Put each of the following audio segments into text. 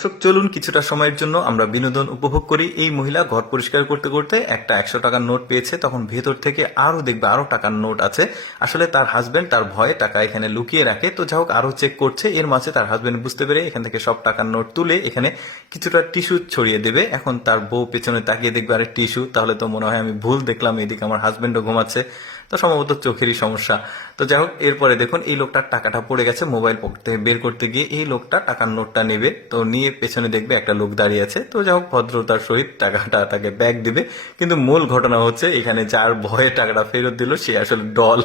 দর্শক চলুন কিছুটা সময়ের জন্য আমরা বিনোদন উপভোগ করি। এই মহিলা ঘর পরিষ্কার করতে করতে একটা 100 টাকার নোট পেয়েছে, তখন ভেতর থেকে আরো টাকার নোট আছে। আসলে তার হাজবেন্ড তার ভয়ে টাকা এখানে লুকিয়ে রাখে, তো যাই হোক আরো চেক করছে। এর মাঝে তার হাজবেন্ড বুঝতে পেরে এখান থেকে সব টাকার নোট তুলে এখানে কিছুটা টিস্যু ছড়িয়ে দেবে। এখন তার বউ পেছনে তাকিয়ে দেখবে আরে টিস্যু, তাহলে তো মনে হয় আমি ভুল দেখলাম, এদিকে আমার হাজবেন্ডও ঘুমাচ্ছে, তো সম্ভবত চোখেরই সমস্যা। তো যাই হোক এরপরে দেখুন এই লোকটার টাকাটা পড়ে গেছে, মোবাইল পকেট থেকে বের করতে গিয়ে এই লোকটা টাকার নোটটা নেবে, তো নিয়ে পেছনে দেখবে একটা লোক দাঁড়িয়ে আছে, তো যাই হোক ভদ্রতার সহিত টাকাটা তাকে ব্যাগ দিবে। কিন্তু মূল ঘটনা হচ্ছে এখানে যার ভয়ে টাকাটা ফেরত দিল সে আসলে ডল।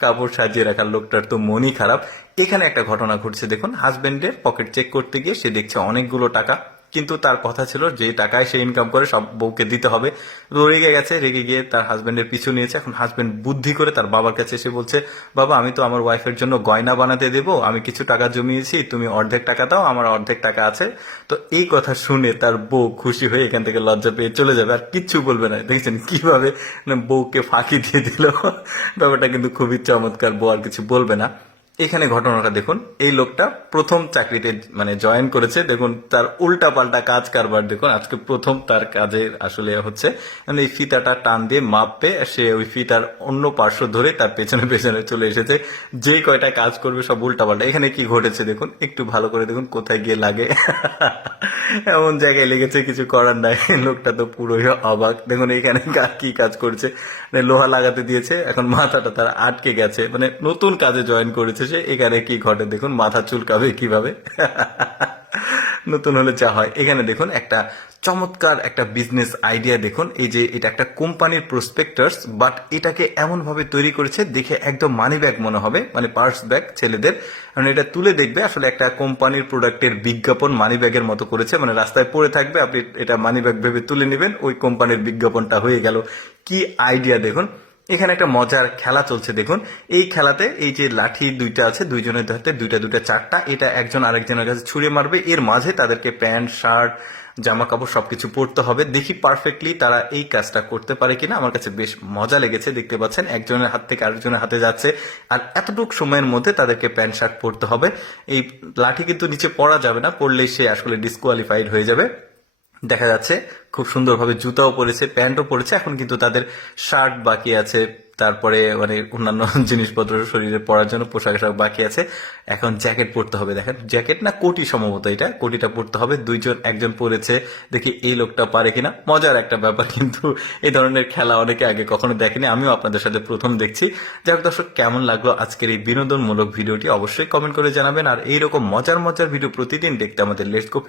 কাপড় সাজিয়ে রাখার লোকটার তো মনই খারাপ। এখানে একটা ঘটনা ঘটছে দেখুন, হাজবেন্ডের পকেট চেক করতে গিয়ে সে দেখছে অনেকগুলো টাকা, কিন্তু তার কথা ছিল যে টাকায় সে ইনকাম করে সব বউকে দিতে হবে। তো রেগে গেছে, রেগে গিয়ে তার হাজবেন্ডের পিছু নিয়েছে। এখন হাজবেন্ড বুদ্ধি করে তার বাবার কাছে এসে বলছে, বাবা আমি তো আমার ওয়াইফের জন্য গয়না বানাতে দেবো, আমি কিছু টাকা জমিয়েছি, তুমি অর্ধেক টাকা দাও, আমার অর্ধেক টাকা আছে। তো এই কথা শুনে তার বউ খুশি হয়ে এখান থেকে লজ্জা পেয়ে চলে যাবে, আর কিচ্ছু বলবে না। দেখছেন কিভাবে বউকে ফাঁকি দিয়ে দিল। ব্যাপারটা কিন্তু খুবই চমৎকার, বউ আর কিছু বলবে না। এখানে ঘটনাটা দেখুন, এই লোকটা প্রথম চাকরিতে জয়েন করেছে, দেখুন তার উল্টা পাল্টা কাজ কারবার দেখুন। আজকে প্রথম তার কাজে আসলে হচ্ছে এই ফিতাটা টান দিয়ে মাপবে, সে ওই ফিতার অন্য পার্শ্ব ধরে তার পেছনে পেছনে চলে এসেছে। যে কয়টা কাজ করবে সব উল্টা পাল্টা। এখানে কি ঘটেছে দেখুন, একটু ভালো করে দেখুন কোথায় গিয়ে লাগে। এমন জায়গায় লেগেছে, কিছু করার নাই। লোকটা তো পুরোই অবাক। দেখুন এখানে কি কাজ করছে, লোহা লাগাতে দিয়েছে, এখন মাথাটা তার আটকে গেছে, নতুন কাজে জয়েন করেছে সে। এখানে কি ঘটে দেখুন, মাথা চুলকাবে কিভাবে। নতুন হলে যা হয়। এখানে দেখুন একটা চমৎকার একটা বিজনেস আইডিয়া দেখুন, এই যে এটা একটা কোম্পানির প্রসপেক্টাস, বাট এটাকে এমন ভাবে তৈরি করেছে দেখে একদম মানি ব্যাগ মনে হবে, পার্স ব্যাগ ছেলেদের। কারণ এটা তুলে দেখবে আসলে একটা কোম্পানির প্রোডাক্টের বিজ্ঞাপন মানি ব্যাগের মতো করেছে, রাস্তায় পড়ে থাকবে, আপনি এটা মানি ব্যাগ ভেবে তুলে নেবেন, ওই কোম্পানির বিজ্ঞাপনটা হয়ে গেল। কি আইডিয়া দেখুন। এখানে একটা মজার খেলা চলছে দেখুন। এই খেলাতে এই যে লাঠি দুইটা আছে, দুইজনের হাতে দুইটা দুইটা চারটা, এটা একজন আরেকজনের কাছে ছুঁড়ে মারবে। এর মাঝে তাদেরকে প্যান্ট শার্ট জামা কাপড় সবকিছু পরতে হবে। দেখি পারফেক্টলি তারা এই কাজটা করতে পারে কিনা। আমার কাছে বেশ মজা লেগেছে। দেখতে পাচ্ছেন একজনের হাত থেকে আরেকজনের হাতে যাচ্ছে, আর এতটুকু সময়ের মধ্যে তাদেরকে প্যান্ট শার্ট পরতে হবে। এই লাঠি কিন্তু নিচে পড়া যাবে না, পড়লেই সে আসলে ডিসকোয়ালিফাইড হয়ে যাবে। দেখা যাচ্ছে খুব সুন্দরভাবে জুতাও পরেছে, প্যান্টও পরেছে। এখন কিন্তু তাদের শার্ট বাকি আছে, তারপরে অন্যান্য জিনিসপত্র শরীরে পরার জন্য পোশাক আশাক বাকি আছে। এখন জ্যাকেট পরতে হবে। দেখেন জ্যাকেট না কোটি, সম্ভবত এটা কোটিটা পরতে হবে। একজন পরেছে, দেখি এই লোকটা পারে কিনা। মজার একটা ব্যাপার, কিন্তু এই ধরনের খেলা অনেকে আগে কখনো দেখেনি, আমিও আপনাদের সাথে প্রথম দেখছি। যাই হোক দর্শক, কেমন লাগলো আজকের এই বিনোদনমূলক ভিডিওটি অবশ্যই কমেন্ট করে জানাবেন। আর এইরকম মজার মজার ভিডিও প্রতিদিন দেখতে আমাদের লেটস গো